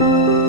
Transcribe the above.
thank mm -hmm. you